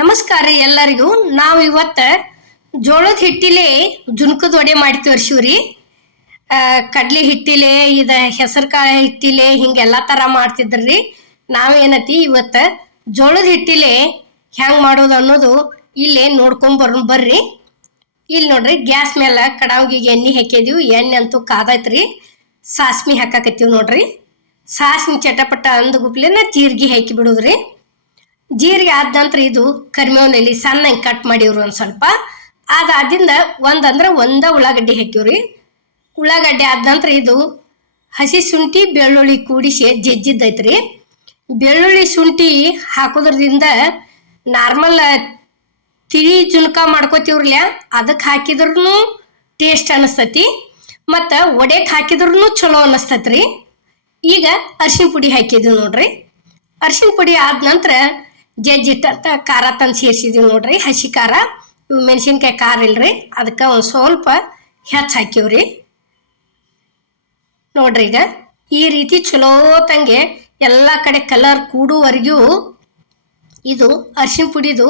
ನಮಸ್ಕಾರ ಎಲ್ಲರಿಗೂ. ನಾವು ಇವತ್ತು ಜೋಳದ ಹಿಟ್ಟಿಲೆ ಜುನ್ಕದ ವಡೆ ಮಾಡಿ ತೋರಿಸಿವ್ರಿ. ಕಡ್ಲಿ ಹಿಟ್ಟಿಲೆ ಇದು ಹೆಸರು ಕಾಳು ಹಿಟ್ಟಿಲೆ ಹಿಂಗೆಲ್ಲ ಥರ ಮಾಡ್ತಿದ್ರಿ. ನಾವೇನತಿ ಇವತ್ತು ಜೋಳದ ಹಿಟ್ಟಿಲೆ ಹೆಂಗೆ ಮಾಡೋದು ಅನ್ನೋದು ಇಲ್ಲೇ ಬರ್ರಿ. ಇಲ್ಲಿ ನೋಡ್ರಿ, ಗ್ಯಾಸ್ ಮೇಲೆ ಕಡಾವಿಗೆ ಎಣ್ಣೆ ಹಾಕಿದೀವಿ. ಎಣ್ಣೆ ಅಂತೂ ಕಾದೈತ್ರಿ. ಸಾಸ್ಮಿ ಹಾಕಾಕತ್ತೀವಿ ನೋಡ್ರಿ. ಸಾಸ್ಮಿ ಚಟಪಟ ಅಂದ ಗುಪ್ಲೆನ ಜೀರಿಗೆ ಹಾಕಿ ಬಿಡೋದ್ರಿ. ಜೀರಿಗೆ ಆದ ನಂತರ ಇದು ಕರಿಬೇವಿನಲ್ಲಿ ಸಣ್ಣ ಕಟ್ ಮಾಡಿವ್ರಿ ಒಂದು ಸ್ವಲ್ಪ. ಅದಾದಿಂದ ಒಂದ ಉಳ್ಳಾಗಡ್ಡಿ ಹಾಕಿವ್ರಿ. ಉಳ್ಳಾಗಡ್ಡಿ ಆದ ನಂತರ ಇದು ಹಸಿ ಶುಂಠಿ ಬೆಳ್ಳುಳ್ಳಿ ಕೂಡಿಸಿ ಜಜ್ಜಿದ್ದೈತ್ರಿ. ಬೆಳ್ಳುಳ್ಳಿ ಶುಂಠಿ ಹಾಕೋದ್ರದಿಂದ ನಾರ್ಮಲ್ ತಿಳಿ ಜುನ್ಕ ಮಾಡ್ಕೋತೀವ್ರಲ್ಲ, ಅದಕ್ಕೆ ಹಾಕಿದ್ರೂ ಟೇಸ್ಟ್ ಅನಿಸ್ತತಿ, ಮತ್ತು ಒಡೆಗೆ ಹಾಕಿದ್ರೂ ಚಲೋ ಅನ್ನಿಸ್ತತ್ರಿ. ಈಗ ಅರ್ಶಿನ ಪುಡಿ ಹಾಕಿದ್ದೀವಿ ನೋಡ್ರಿ. ಅರ್ಶಿನ ಪುಡಿ ಆದ ನಂತರ ಜಜ್ಜಿಟ್ಟಂತ ಖಾರ ತಂದು ಸೇರಿಸಿದೀವಿ ನೋಡ್ರಿ. ಹಸಿ ಖಾರ, ಇವು ಮೆಣಸಿನ್ಕಾಯಿ ಖಾರ ಇಲ್ರಿ, ಅದಕ್ಕೆ ಒಂದು ಸ್ವಲ್ಪ ಹೆಚ್ಚು ಹಾಕಿವ್ರಿ ನೋಡ್ರಿ. ಈಗ ಈ ರೀತಿ ಚಲೋ ತಂಗೆ ಎಲ್ಲ ಕಡೆ ಕಲರ್ ಕೂಡುವರೆಗೂ ಇದು ಅರ್ಶಿನ ಪುಡಿದು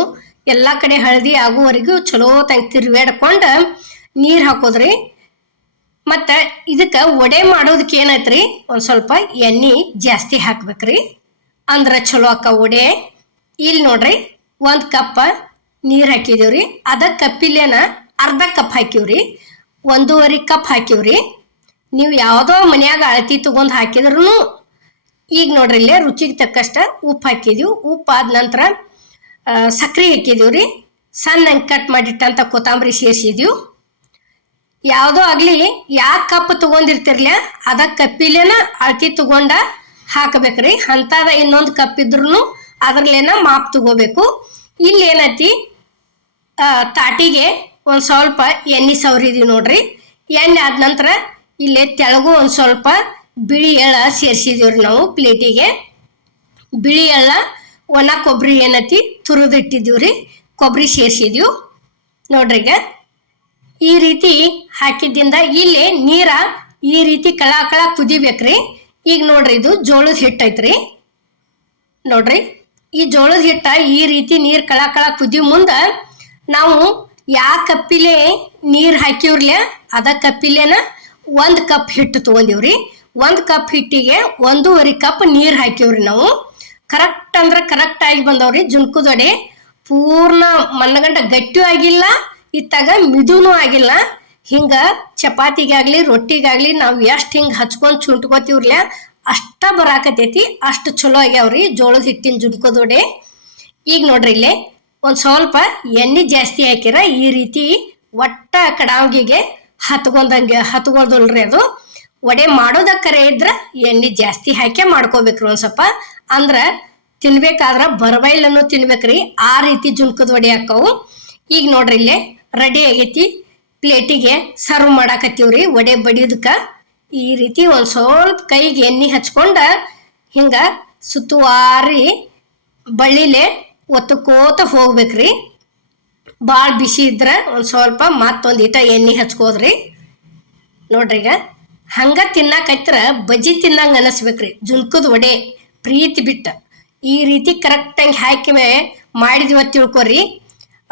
ಎಲ್ಲ ಕಡೆ ಹಳದಿ ಆಗುವವರೆಗೂ ಚಲೋ ತಂಗೆ ತಿರ್ವೇಡ್ಕೊಂಡು ನೀರು ಹಾಕೋದ್ರಿ. ಮತ್ತು ಇದಕ್ಕೆ ವಡೆ ಮಾಡೋದಕ್ಕೆ ಏನೈತ್ರಿ, ಒಂದು ಸ್ವಲ್ಪ ಎಣ್ಣೆ ಜಾಸ್ತಿ ಹಾಕ್ಬೇಕ್ರಿ, ಅಂದ್ರೆ ಚಲೋ ಅಕ್ಕ ವಡೆ. ಇಲ್ಲಿ ನೋಡ್ರಿ, 1 ಕಪ್ ನೀರು ಹಾಕಿದೀವ್ರಿ. ಅದಕ್ಕೆ ಕಪ್ಪಿಲೇನ ಅರ್ಧ ಕಪ್ ಹಾಕಿವ್ರಿ, 1.5 ಕಪ್ ಹಾಕಿವ್ರಿ. ನೀವು ಯಾವುದೋ ಮನ್ಯಾಗ ಅಳತಿ ತಗೊಂಡು ಹಾಕಿದ್ರು. ಈಗ ನೋಡ್ರಿ, ಇಲ್ಲೇ ರುಚಿಗೆ ತಕ್ಕಷ್ಟ ಉಪ್ಪು ಹಾಕಿದೀವಿ. ಉಪ್ಪು ಆದ ನಂತರ ಸಕ್ಕರೆ ಹಾಕಿದೀವ್ರಿ. ಸಣ್ಣ ಕಟ್ ಮಾಡಿಟ್ಟಂತ ಕೊತ್ತಂಬರಿ ಸೇರಿಸಿದೀವಿ. ಯಾವುದೋ ಆಗಲಿ ಯಾವ ಕಪ್ ತೊಗೊಂಡಿರ್ತಿರ್ಲ ಅದಕ್ಕೆ ಕಪ್ಪಿಲೇನ ಅಳತಿ ತಗೊಂಡ ಹಾಕಬೇಕ್ರಿ. ಅಂಥದ ಇನ್ನೊಂದು ಕಪ್ ಇದ್ರೂ ಅದ್ರಲ್ಲೇನ ಮಾಪ್ ತಗೋಬೇಕು. ಇಲ್ಲಿ ಏನೈತಿ, ತಾಟಿಗೆ ಒಂದು ಸ್ವಲ್ಪ ಎಣ್ಣೆ ಸವರಿದೀವಿ ನೋಡ್ರಿ. ಎಣ್ಣೆ ಆದ ನಂತರ ಇಲ್ಲೇ ತೆಳಗು ಒಂದು ಸ್ವಲ್ಪ ಬಿಳಿ ಎಳ್ಳ ಸೇರಿಸಿದೀವ್ರಿ ನಾವು ಪ್ಲೇಟಿಗೆ. ಬಿಳಿ ಎಳ್ಳ, ಒಣ ಕೊಬ್ಬರಿ ಏನೈತಿ ತುರಿದಿಟ್ಟಿದ್ದೀವ್ರಿ, ಕೊಬ್ಬರಿ ಸೇರಿಸಿದೀವಿ ನೋಡ್ರಿ. ಈಗ ಈ ರೀತಿ ಹಾಕಿದ್ದಿಂದ ಇಲ್ಲಿ ನೀರ ಈ ರೀತಿ ಕಳ ಕುದಿಬೇಕ್ರಿ. ಈಗ ನೋಡ್ರಿ, ಇದು ಜೋಳದ ಹಿಟ್ಟು ಐತ್ರಿ ನೋಡ್ರಿ. ಈ ಜೋಳದ ಹಿಟ್ಟ ಈ ರೀತಿ ನೀರು ಕಳ ಕುದಿ ಮುಂದೆ ನಾವು ಯಾವ ಕಪ್ಪಿಲೆ ನೀರು ಹಾಕಿವ್ರಲ್ಲ ಅದ ಕಪ್ಪಿಲೇನ 1 ಕಪ್ ಹಿಟ್ಟು ತೊಗೊಂಡಿವ್ರಿ. 1 ಕಪ್ ಹಿಟ್ಟಿಗೆ 1.5 ಕಪ್ ನೀರು ಹಾಕಿವ್ರಿ ನಾವು. ಕರೆಕ್ಟ್ ಅಂದ್ರೆ ಕರೆಕ್ಟ್ ಆಗಿ ಬಂದವ್ರಿ. ಜುನ್ಕದ ವಡೆ ಪೂರ್ಣ ಮಣ್ಣಗಂಟ ಗಟ್ಟಿಯೂ ಆಗಿಲ್ಲ, ಇತ್ತಾಗ ಮಿದುನೂ ಆಗಿಲ್ಲ. ಹಿಂಗೆ ಚಪಾತಿಗಾಗಲಿ ರೊಟ್ಟಿಗಾಗಲಿ ನಾವು ಎಷ್ಟು ಹಿಂಗೆ ಹಚ್ಕೊಂಡು ಚುಂಟ್ಕೋತೀವ್ರಲ್ಲ ಅಷ್ಟ ಬರಾಕತೈತಿ. ಅಷ್ಟು ಚಲೋ ಆಗ್ಯಾವ್ರಿ ಜೋಳದ ಹಿಟ್ಟಿನ ಜುನ್ಕದ ವಡೆ. ಈಗ ನೋಡ್ರಿ, ಇಲ್ಲೇ ಒಂದು ಸ್ವಲ್ಪ ಎಣ್ಣೆ ಜಾಸ್ತಿ ಹಾಕಿರ ಈ ರೀತಿ ಒಟ್ಟ ಕಡಾವಿಗೆ ಹತ್ಕೊಳ್ದಲ್ರಿ. ಅದು ವಡೆ ಮಾಡೋದಕ್ಕರೆ ಇದ್ರೆ ಎಣ್ಣೆ ಜಾಸ್ತಿ ಹಾಕಿ ಮಾಡ್ಕೋಬೇಕ್ರಿ ಒಂದು ಸ್ವಲ್ಪ. ಅಂದ್ರೆ ತಿನ್ಬೇಕಾದ್ರೆ ಬರಬೈಲನ್ನು ತಿನ್ಬೇಕ್ರಿ, ಆ ರೀತಿ ಜುನ್ಕದ ವಡೆ ಹಾಕವು. ಈಗ ನೋಡ್ರಿ, ಇಲ್ಲೇ ರೆಡಿ ಆಗೈತಿ. ಪ್ಲೇಟಿಗೆ ಸರ್ವ್ ಮಾಡಾಕತ್ತೀವ್ರಿ ವಡೆ ಬಡಿಯೋದಕ್ಕ. ಈ ರೀತಿ ಒಂದು ಸ್ವಲ್ಪ ಕೈಗೆ ಎಣ್ಣೆ ಹಚ್ಕೊಂಡ ಹಿಂಗ ಸುತ್ತುವಾರಿ ಬಳ್ಳಿಲೆ ಒತ್ತಕೋತ ಹೋಗ್ಬೇಕ್ರಿ. ಭಾಳ ಬಿಸಿ ಇದ್ರೆ ಒಂದು ಸ್ವಲ್ಪ ಮತ್ತೊಂದು ಇಟ ಎಣ್ಣೆ ಹಚ್ಕೋದ್ರಿ ನೋಡ್ರಿ. ಈಗ ಹಂಗ ತಿನ್ನಾಕೈತ್ರ ಬಜ್ಜಿ ತಿನ್ನಂಗೆ ಅನಿಸ್ಬೇಕ್ರಿ ಜುನ್ಕದ ವಡೆ ಪ್ರೀತಿ ಬಿಟ್ಟ. ಈ ರೀತಿ ಕರೆಕ್ಟಾಗಿ ಹಾಕಿ ಮಾಡಿದ್ವಿ ತಿಳ್ಕೊರಿ.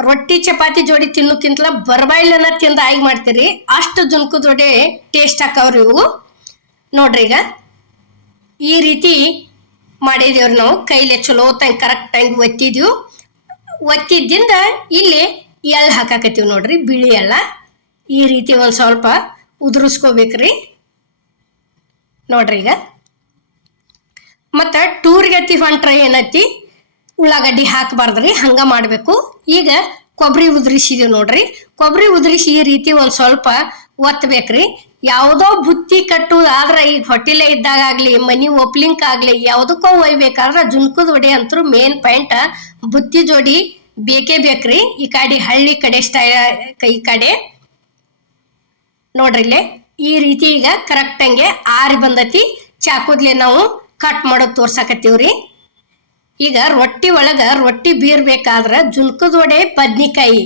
ರೊಟ್ಟಿ ಚಪಾತಿ ಜೋಡಿ ತಿನ್ನೋಕ್ಕಿಂತಲ ಬರಬೈಲನ್ನ ತಿಂದು ಆಗಿ ಮಾಡ್ತೀರಿ, ಅಷ್ಟು ಜುನ್ಕದ ವಡೆ ಟೇಸ್ಟ್ ಹಾಕವ್ರಿ ಇವು ನೋಡ್ರಿ. ಈಗ ಈ ರೀತಿ ಮಾಡಿದೇವ್ರಿ ನಾವು. ಕೈಲೆ ಚಲೋ ತಂಗೆ ಕರೆಕ್ಟಾಗಿ ಒತ್ತಿದ್ದಿಂದ ಇಲ್ಲಿ ಎಳ್ಳು ಹಾಕಾಕತ್ತೀವಿ ನೋಡ್ರಿ, ಬಿಳಿ ಎಳ್ಳ. ಈ ರೀತಿ ಒಂದು ಸ್ವಲ್ಪ ಉದುರಿಸ್ಕೋಬೇಕ್ರಿ ನೋಡ್ರಿ. ಈಗ ಮತ್ತು ಟೂರ್ಗತಿ ಹೊಂಟ್ರೆ ಏನೈತಿ, ಉಳ್ಳಾಗಡ್ಡಿ ಹಾಕಬಾರ್ದ್ರಿ, ಹಂಗೆ ಮಾಡಬೇಕು. ಈಗ ಕೊಬ್ಬರಿ ಉದುರಿಸಿದೀವಿ ನೋಡ್ರಿ. ಕೊಬ್ಬರಿ ಉದುರಿಸಿ ಈ ರೀತಿ ಒಂದು ಸ್ವಲ್ಪ ಒತ್ತಬೇಕ್ರಿ. ಯಾವುದೋ ಬುತ್ತಿ ಕಟ್ಟುದಾದ್ರೆ ಈಗ ಹೊಟ್ಟಿಲೆ ಇದ್ದಾಗಲಿ ಮನಿ ಓಪ್ಲಿಂಕ್ ಆಗಲಿ ಯಾವುದಕ್ಕೋ ಒಯ್ಬೇಕಾದ್ರೆ ಜುನ್ಕದ ವಡೆ ಅಂತೂ ಮೇನ್ ಪಾಯಿಂಟ್ ಬುತ್ತಿ ಜೋಡಿ ಬೇಕೇ ಬೇಕ್ರಿ. ಈ ಕಡೆ ಹಳ್ಳಿ ಕಡೆ ಈ ಕಡೆ ನೋಡ್ರಿ, ಇಲ್ಲೇ ಈ ರೀತಿ ಈಗ ಕರೆಕ್ಟಂಗೆ ಆರಿ ಬಂದತಿ. ಚಾಕುದ್ಲೆ ನಾವು ಕಟ್ ಮಾಡೋದು ತೋರ್ಸಾಕತ್ತೀವ್ರಿ. ಈಗ ರೊಟ್ಟಿ ಒಳಗೆ ರೊಟ್ಟಿ ಬೀರ್ಬೇಕಾದ್ರೆ ಜುನ್ಕದ ವಡೆ ಬದ್ನಿಕಾಯಿ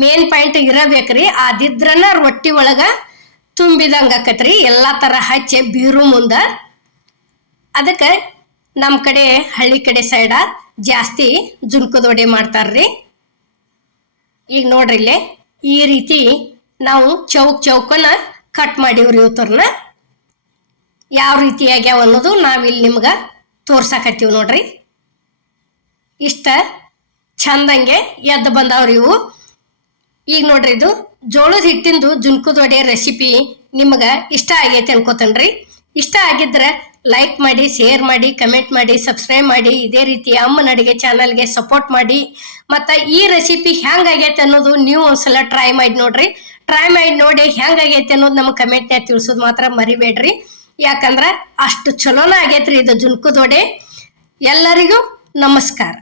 ಮೇನ್ ಪಾಯಿಂಟ್ ಇರಬೇಕ್ರಿ. ಅದಿದ್ರನ ರೊಟ್ಟಿ ಒಳಗೆ ತುಂಬಿದಂಗೆ ಆಕತ್ರಿ, ಎಲ್ಲ ಥರ ಹಚ್ಚಿ ಬೀರು ಮುಂದೆ. ಅದಕ್ಕೆ ನಮ್ಮ ಕಡೆ ಹಳ್ಳಿ ಕಡೆ ಸೈಡ ಜಾಸ್ತಿ ಜುನ್ಕದ ವಡೆ ಮಾಡ್ತಾರ್ರಿ. ಈಗ ನೋಡ್ರಿ ಇಲ್ಲೇ ಈ ರೀತಿ ನಾವು ಚೌಕನ ಕಟ್ ಮಾಡಿವ್ರಿ. ಇವತ್ತರ್ನ ಯಾವ ರೀತಿ ಆಗ್ಯಾವ ಅನ್ನೋದು ನಾವಿಲ್ಲಿ ನಿಮ್ಗೆ ತೋರ್ಸಾಕತ್ತೀವಿ ನೋಡ್ರಿ. ಇಷ್ಟ ಚಂದಂಗೆ ಎದ್ದು ಬಂದಾವ್ರಿ ಇವು. ಈಗ ನೋಡ್ರಿ ಇದು ಜೋಳದ ಹಿಟ್ಟಿಂದು ಜುನ್ಕದ ವಡೆ ರೆಸಿಪಿ ನಿಮ್ಗೆ ಇಷ್ಟ ಆಗೈತೆ ಅನ್ಕೋತನ್ರಿ. ಇಷ್ಟ ಆಗಿದ್ರೆ ಲೈಕ್ ಮಾಡಿ, ಶೇರ್ ಮಾಡಿ, ಕಮೆಂಟ್ ಮಾಡಿ, ಸಬ್ಸ್ಕ್ರೈಬ್ ಮಾಡಿ. ಇದೇ ರೀತಿ ಅಮ್ಮನ ಅಡಿಗೆ ಚಾನಲ್ಗೆ ಸಪೋರ್ಟ್ ಮಾಡಿ. ಮತ್ತು ಈ ರೆಸಿಪಿ ಹೆಂಗಾಗೈತೆ ಅನ್ನೋದು ನೀವು ಒಂದ್ಸಲ ಟ್ರೈ ಮಾಡಿ ನೋಡ್ರಿ. ಟ್ರೈ ಮಾಡಿ ನೋಡಿ ಹೆಂಗಾಗೈತೆ ಅನ್ನೋದು ನಮಗೆ ಕಮೆಂಟ್ನಾಗ ತಿಳಿಸೋದು ಮಾತ್ರ ಮರಿಬೇಡ್ರಿ. ಯಾಕಂದ್ರೆ ಅಷ್ಟು ಚಲೋನ ಆಗೈತ್ರಿ ಇದು ಜುನ್ಕದ ವಡೆ. ಎಲ್ಲರಿಗೂ ನಮಸ್ಕಾರ.